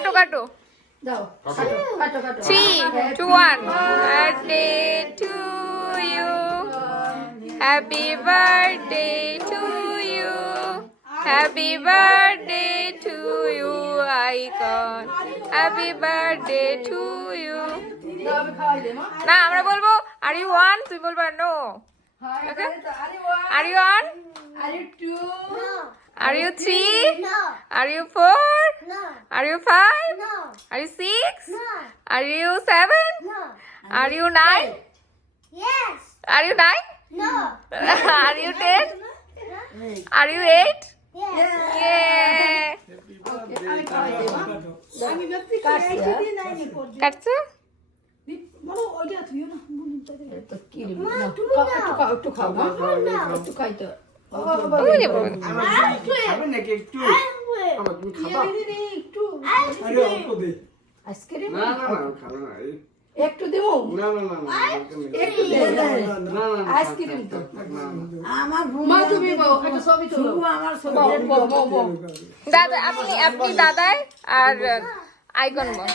কাটো কাটো দাও কাটো 3 2 1 birthday to you happy birthday to you happy birthday to you icon happy birthday to you না আমরা বলবো আর ইউ ওয়ান তুই বলবো no okay are you one Are you 2? No. Are you 3? No. Are you 4? No. Are you 5? No. Are you 6? No. Are you 7? No. Are you 9? Yes. Are you 9? No. Are you 10? Are you 8? Yes. Yeah. আমি ব্যক্তি কাটছি কাটছো? বলো ওইটা তুইও না তো কি রে মা, না তুমি নাও। একটু খাও না একটু খাই তো ওই যে বাবা। খাবে নাকি একটু আমার তুমি খাবা একটু আরে অল্প দে আইসক্রিম না না না খাবে না একটু দেবো না না না না একটু দে না না আইসক্রিম তো আমার মা তুমি বউ একটা ছবি তোলো আমার ছবি দাদা আপনি দাদাই আর আইকন বল